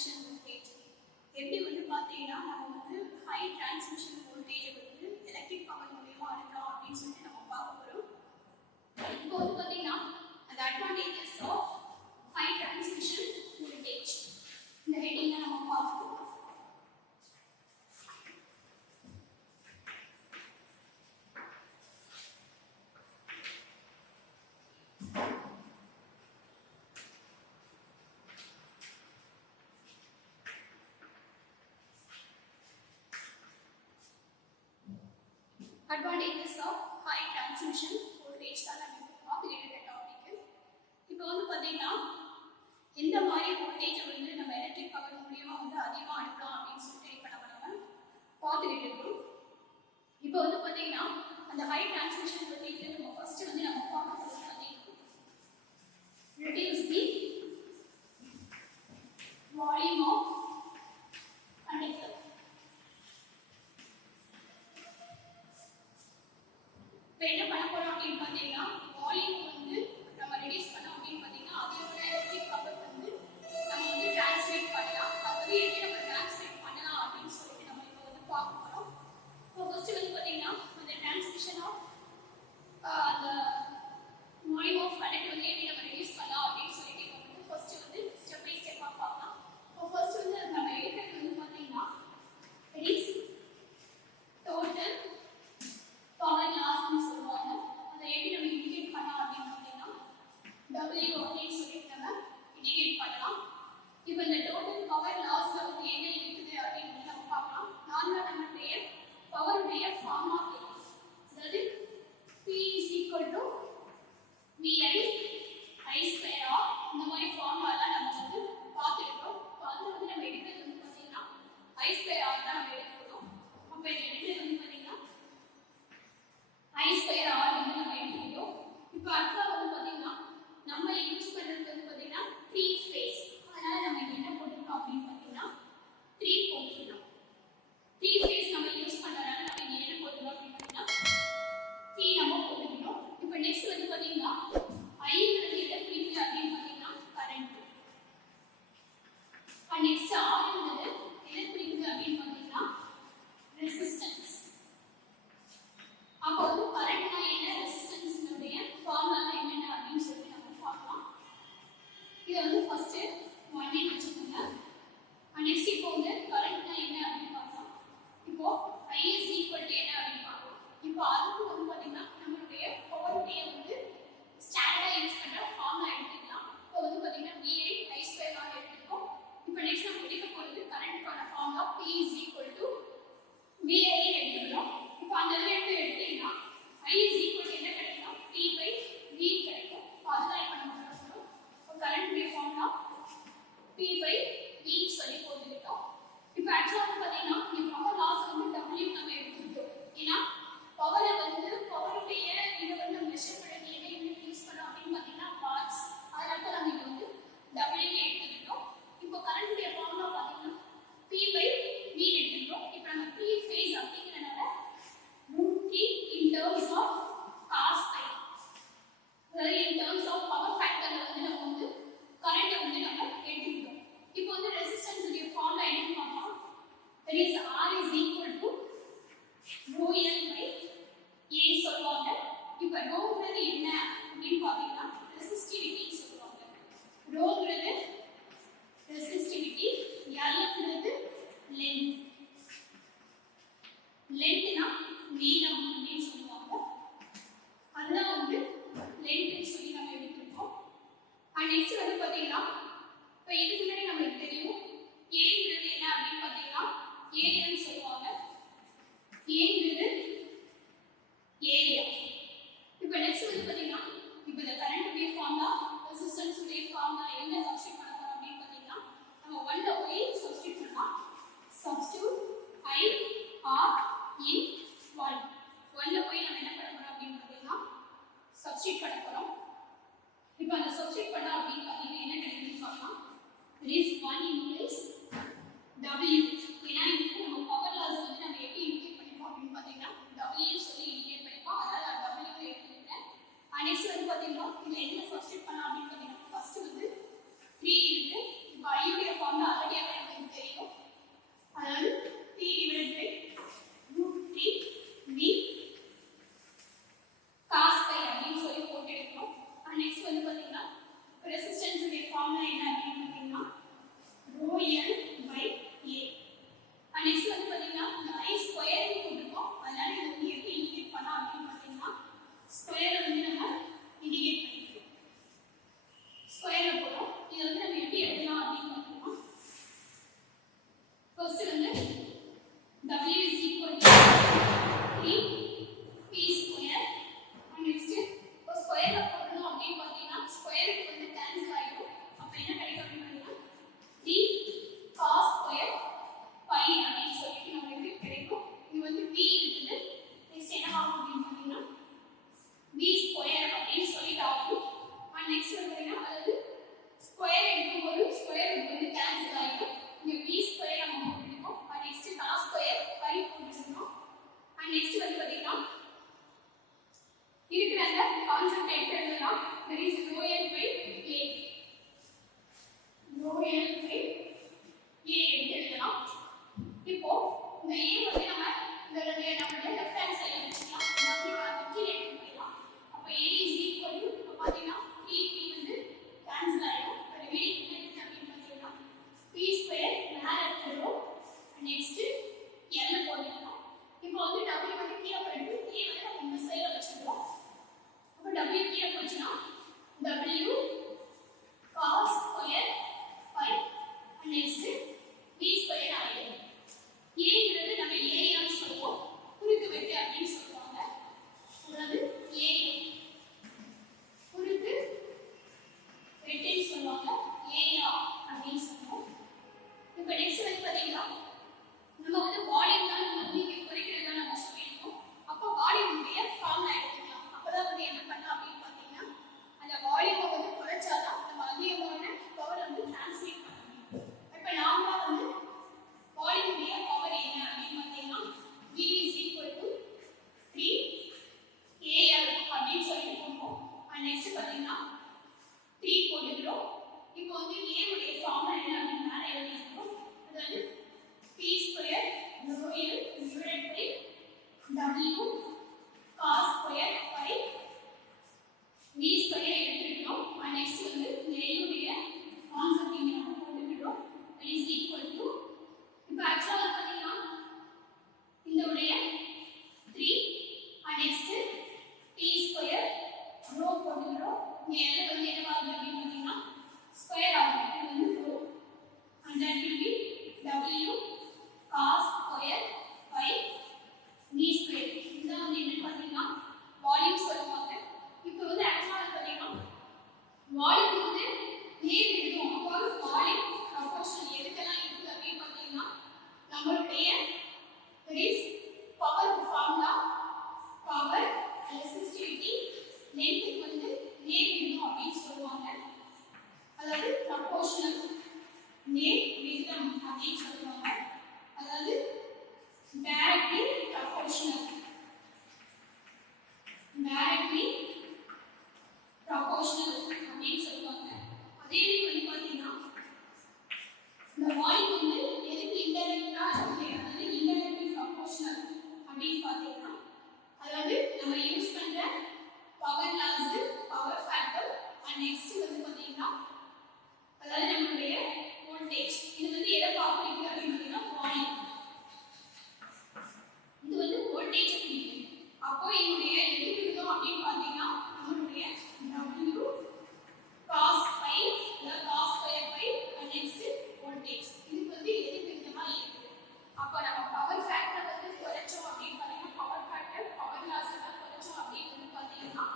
transmission voltage. எப்படி வந்து பாத்தீங்கன்னா நம்ம வந்து high transmission voltage வந்து electric power மூலமா அனுப்பலாம் அப்படினு சொல்லி நம்ம பார்க்க போறோம். இப்போ வந்து பாத்தீங்கன்னா the advantages of high transmission voltage இந்த ஹெட்டிங்ல நம்ம பார்ப்போம். Advantages of high transmission voltage தான் நம்ம பார்த்துக்கிட்டு இருக்க டாபிக். இப்போ வந்து பாத்தீங்கன்னா இந்த மாதிரி வோல்டேஜ் வந்து நம்ம எலக்ட்ரிக் பவர் மூலமா வந்து அதிகமா அனுப்பலாம் அப்படின்னு சொல்லிட்டு இப்போ நம்ம பார்த்துக்கிட்டு இருக்கோம். இப்போ வந்து பாத்தீங்கன்னா அந்த ஹை டிரான்ஸ்மிஷன் வோல்டேஜ்ல நம்ம ஃபர்ஸ்ட் வந்து நம்ம பார்க்க போறது பாத்தீங்கன்னா reduce the volume of conductor. இப்போ என்ன பண்ண போறோம் அப்படின்னு பாத்தீங்கன்னா வால்யூம் வந்து நம்ம ரெடியூஸ் பண்ணோம் அப்படின்னு பாத்தீங்கன்னா அதோட எலக்ட்ரிக் பவர் வந்து நம்ம வந்து டிரான்ஸ்மிட் பண்ணலாம். அது வந்து எப்படி நம்ம டிரான்ஸ்மிட் பண்ணலாம் அப்படின்னு சொல்லிட்டு நம்ம இப்போ வந்து பார்க்க போறோம். இப்போ ஃபர்ஸ்ட் வந்து பாத்தீங்கன்னா அந்த டிரான்ஸ்மிஷன் ஆஃப் அந்த வால்யூம் ஆஃப் கரண்ட் வந்து எப்படி நம்ம ரெடியூஸ் பண்ணலாம் அப்படின்னு சொல்லிட்டு இப்போ வந்து ஃபர்ஸ்ட் வந்து ஸ்டெப் பை ஸ்டெப்பா பார்க்கலாம். இப்போ ஃபர்ஸ்ட் வந்து நம்ம எடுக்கிறது வந்து பாத்தீங்கன்னா it is total power loss னு சொல்லுவாங்க. அதை எப்படி நம்ம இண்டிகேட் பண்ணலாம் அப்படின்னு பார்த்தீங்கன்னா W அப்படின்னு சொல்லிட்டு நம்ம இண்டிகேட் பண்ணலாம். இப்போ இந்த டோட்டல் பவர் லாஸ்ல வந்து என்ன இருக்குது அப்படின்னு நம்ம பார்க்கலாம். நார்மலா நம்மளுடைய பவருடைய ஃபார்முலா தெரியும். அதாவது P is equal to VI I square R இந்த மாதிரி ஃபார்முலாலாம் நம்ம வந்து பார்த்துருக்கோம். இப்போ அதில் வந்து நம்ம எடுக்கிறது வந்து பார்த்தீங்கன்னா I square R தான் நம்ம எடுக்கிறோம். அப்போ இது எடுக்கிறது வந்து பார்த்தீங்கன்னா I square R வந்து நம்ம எடுத்துக்கிட்டோம். இப்போ அடுத்தா வந்து பாத்தீங்கன்னா நம்ம யூஸ் பண்றது வந்து பாத்தீங்கன்னா 3 phase. அதனால நம்ம இங்க என்ன போட்டுறோம் அப்படின்னு பாத்தீங்கன்னா 3 போட்டுறோம். 3 phase நம்ம யூஸ் பண்றதால நம்ம இங்க என்ன போட்டுறோம் அப்படின்னு பாத்தீங்கன்னா 3 நம்ம போட்டுறோம். இப்போ நெக்ஸ்ட் வந்து பாத்தீங்கன்னா I ங்கிறது எதை குறிக்குது அப்படின்னு பாத்தீங்கன்னா கரண்ட். நெக்ஸ்ட் R ங்கிறது எதை குறிக்குது அப்படின்னு பாத்தீங்கன்னா ரெசிஸ்டன்ஸ். அப்போ வந்து கரண்ட்னா என்ன ரெசிஸ்டன்ஸ்னுடைய ஃபார்முலா என்னென்ன அப்படின்னு சொல்லி நம்ம பார்க்கலாம். இதை வந்து ஃபர்ஸ்ட் 1 வச்சுக்கோங்க. நெக்ஸ்ட் இப்போ வந்து கரண்ட்னா என்ன அப்படின்னு பார்க்கலாம். இப்போ I is equal to என்ன அப்படின்னு பார்க்கலாம். இப்போ அதுக்கு வந்து பார்த்தீங்கன்னா நம்மளுடைய பவருடைய வந்து ஸ்டாண்டர்டா யூஸ் பண்ற ஃபார்முலா எடுத்துக்கலாம். இப்போ வந்து பார்த்தீங்கன்னா VI I square R எடுத்துக்கோம். இப்போ நெக்ஸ்ட் நம்ம எடுக்க போறது கரண்ட்கான formula P is equal to VI எடுத்துக்கிறோம். இப்போ அந்த எடுத்து எடுத்தீங்கன்னா I is equal to என்ன கிடைக்கும்? P by V கிடைக்கும். அதுதான் இப்போ நம்ம பார்க்கணும். இப்போ current wave formula P by V சொல்லி போட்டுக்கிட்டோம். இப்போ ஆக்சுவலா வந்து பாத்தீங்கன்னா இந்த பவர் லாஸ் வந்து W நம்ம எடுத்துக்கிட்டோம். ஏன்னா பவரை வந்து பவருடைய இதை வந்து நம்ம மெஷர் பண்ணி என்ன யூனிட் யூஸ் பண்ணோம் அப்படின்னு பாத்தீங்கன்னா வாட்ஸ். அதனால நம்ம இங்க வந்து W எடுத்துக்கிட்டோம். இப்போ கரண்ட் வேவ் ஃபார்முலா பாத்தீங்கன்னா P by V எடுத்துக்கிட்டோம். இப்போ நம்ம 3 phase அப்படிங்கறனால √3 in terms of cos phi. அதாவது in terms of power factor வந்து நம்ம வந்து கரண்ட் வந்து நம்ம எடுத்துக்கிட்டோம். இப்போ வந்து ரெசிஸ்டன்ஸ் உடைய ஃபார்முலா என்னன்னு பார்க்கலாம். that is R is equal to ρl by A சொல்வாங்க. இப்போ ρங்கிறது என்ன அப்படின்னு பாத்தீங்கன்னா ரெசிஸ்டிவிட்டி சொல்வாங்க. ρங்கிறது ரெசிஸ்டிவிட்டி, Lங்கிறது லென்த். லென்த்னா நீளம் அப்படின்னு சொல்லுவாங்க. அதுதான் வந்து லென்த்னு சொல்லி நம்ம எடுத்துருக்கோம். நெக்ஸ்ட் வந்து பாத்தீங்கன்னா இப்போ இதுக்கு முன்னாடி நம்மளுக்கு தெரியும் ஏங்கிறது என்ன அப்படின்னு பாத்தீங்கன்னா ஏரியான்னு சொல்லுவாங்க. ஏங்கிறது ஏரியா. இப்போ நெக்ஸ்ட் வந்து பாத்தீங்கன்னா இப்போ இந்த கரண்ட் உடைய ஃபார்முலா ரெசிஸ்டன்ஸ் உடைய ஃபார்முலா என்ன சப்ஸ்டிட் பண்ண போறோம் அப்படின்னு பாத்தீங்கன்னா நம்ம 1ல போய் சப்ஸ்டிட் பண்ணலாம். Substitute I R in 1. 1ல போய் நம்ம என்ன பண்ண போறோம் அப்படின்னு பாத்தீங்கன்னா சப்ஸ்டிட் பண்ண போறோம். இப்போ அந்த சப்ஸ்டிட் பண்ணா அப்படின்னு பாத்தீங்கன்னா என்ன கிடைக்குதுன்னு பார்க்கலாம். It is 1 implies W. ஏன்னா இதுக்கு நம்ம பவர் லாஸ் வந்து நம்ம எப்படி இண்டிகேட் பண்ணிருக்கோம் அப்படின்னு பாத்தீங்கன்னா W சொல்லி இண்டிகேட் பண்ணிருக்கோம். அதனால W எடுத்துக்கிட்டேன். நெக்ஸ்ட் வந்து பாத்தீங்கன்னா இதுல என்ன சப்ஸ்டிட் பண்ணலாம் அப்படின்னு பாத்தீங்கன்னா ஃபர்ஸ்ட் வந்து 3 இருக்கு. இப்போ I உடைய ஃபார்முலா ஆல்ரெடி A உடைய ஃபார்முலா என்ன அப்படினு மேல எழுதிருக்கோம். அதாவது P square rho L divided by W cos square pi V square எடுத்துக்கிட்டோம். and next வந்து L உடைய கான்செப்ட் இங்க நம்ம போட்டுக்கிட்டோம். is equal to இப்போ ஆக்சுவலா பாத்தீங்கன்னா இந்த உடைய 3 and next P square rho போட்டுக்கிறோம். இங்க L வந்து என்னவா இருக்கு அப்படின்னு பாத்தீங்கன்னா ஸ்கொயர் ஆகும். இது வந்து rho and that will be W cos square by V square. இதுதான் வந்து என்ன பாத்தீங்கன்னா வால்யூம் சொல்லுவாங்க. இப்போ வந்து ஆக்சுவலா பாத்தீங்கன்னா வால்யூம் வந்து நேர் விகிதம். அப்போ வால்யூம் ப்ரொபோர்ஷனல் எதுக்கெல்லாம் இருக்குது அப்படின்னு பாத்தீங்கன்னா நம்மளுடைய there is power formula power resistivity length வந்து நேர் விகிதம் அப்படின்னு சொல்லுவாங்க. அதாவது ப்ரொபோர்ஷனல் நேர் விகிதம் அப்படின்னு சொல்லுவாங்க. அதாவது directly proportional அப்படின்னு சொல்லுவாங்க. அதே மாதிரி பாத்தீங்கன்னா இந்த வால்யூம் வந்து எதுக்கு இன்டைரக்டா இருக்கு, அதாவது இன்டைரக்ட்லி ப்ரொபோர்ஷனல் அப்படின்னு பாத்தீங்கன்னா அதாவது நம்ம யூஸ் பண்ற power loss power factor and next வந்து பாத்தீங்கன்னா அதாவது நம்மளுடைய வோல்டேஜ் இது வந்து எதை பார்க்குறீங்க அப்படின்னு பாத்தீங்கன்னா வால்யூம் இது வந்து வோல்டேஜ் அப்படிங்க. அப்போ இதனுடைய எது விகிதம் அப்படின்னு பாத்தீங்கன்னா நம்மளுடைய W cos பை இல்ல cos square pi and next voltage இதுக்கு வந்து எது விகிதமா இருக்குது. அப்ப நம்ம பவர் ஃபேக்டர் வந்து குறைச்சோம் அப்படின்னு பாத்தீங்கன்னா பவர் ஃபேக்டர் பவர் லாஸ் எல்லாம் குறைச்சோம் அப்படின்னு வந்து பாத்தீங்கன்னா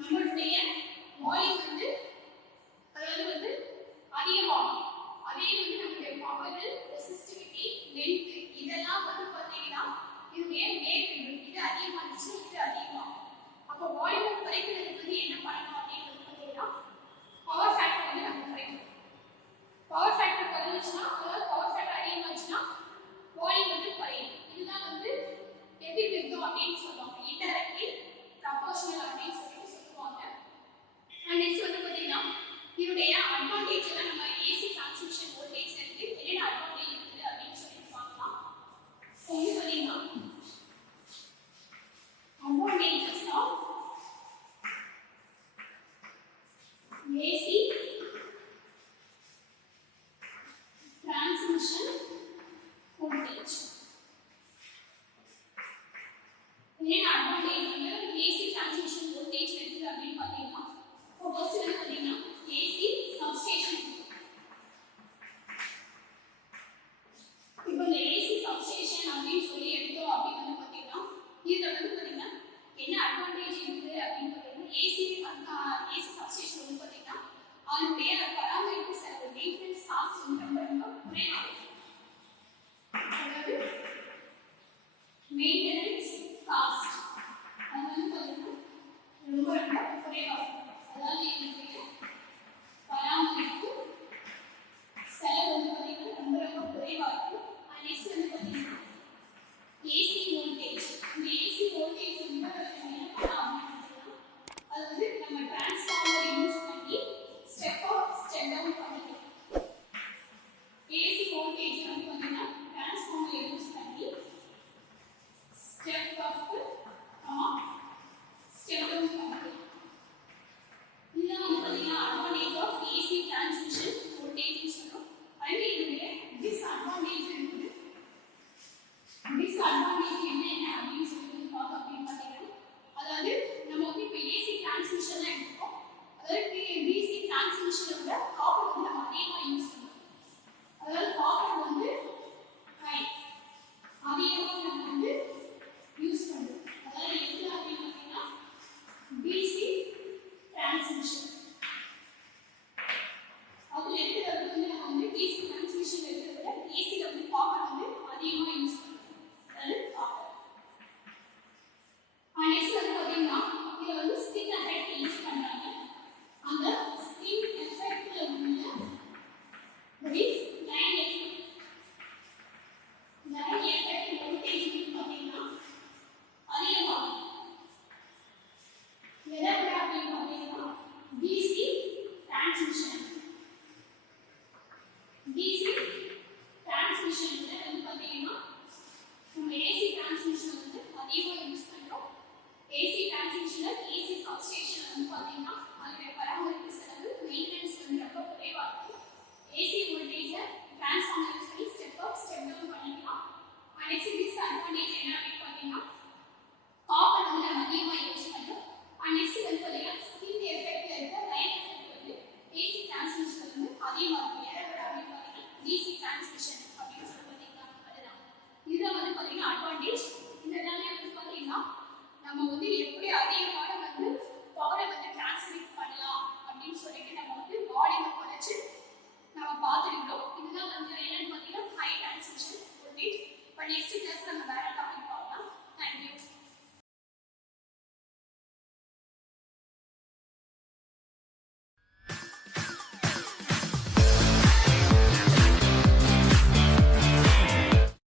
நம்மளுடைய வால்யூம் வந்து அதாவது வந்து அதிகமாகும். அதே வந்து நம்மளுடைய பவர் ரெசிஸ்டிவிட்டி லென்த் இதெல்லாம் வந்து பாத்தீங்கன்னா இதுடைய நேர் விகிதம் இது அதிகமாச்சு இது அதிகமாகும். அப்போ வால்யூம் குறைக்கிறதுக்கு வந்து என்ன பண்ணணும் அப்படின்னு பாத்தீங்கன்னா பவர் ஃபேக்டர் வந்து நம்ம குறைக்கணும். பவர் ஃபேக்டர் குறைஞ்சிச்சுன்னா அதாவது பவர் ஃபேக்டர் அதிகமாச்சுன்னா வால்யூம் வந்து குறையும். இதுதான் வந்து எதிர் விகிதம் அப்படின்னு சொல்லுவாங்க. இன்டைரக்ட்லி ப்ரொபோர்ஷனல் அப்படின்னு சொல்லுவாங்க. அண்ட் நெக்ஸ்ட் வந்து பாத்தீங்கன்னா இதனுடைய அட்வான்டேஜ் எல்லாம் நம்ம ஏசி டிரான்ஸ்மிஷன் வோல்டேஜ்ல இருந்து என்னென்ன அட்வான்டேஜ் இருக்குது அப்படின்னு சொல்லிட்டு பார்க்கலாம். வந்து பாத்தீங்கன்னா advantages of AC transmission voltage. என்ன advantage வந்து AC transmission voltage இருக்குது அப்படின்னு பாத்தீங்கன்னா ஃபர்ஸ்ட் வந்து பாத்தீங்கன்னா AC substation DC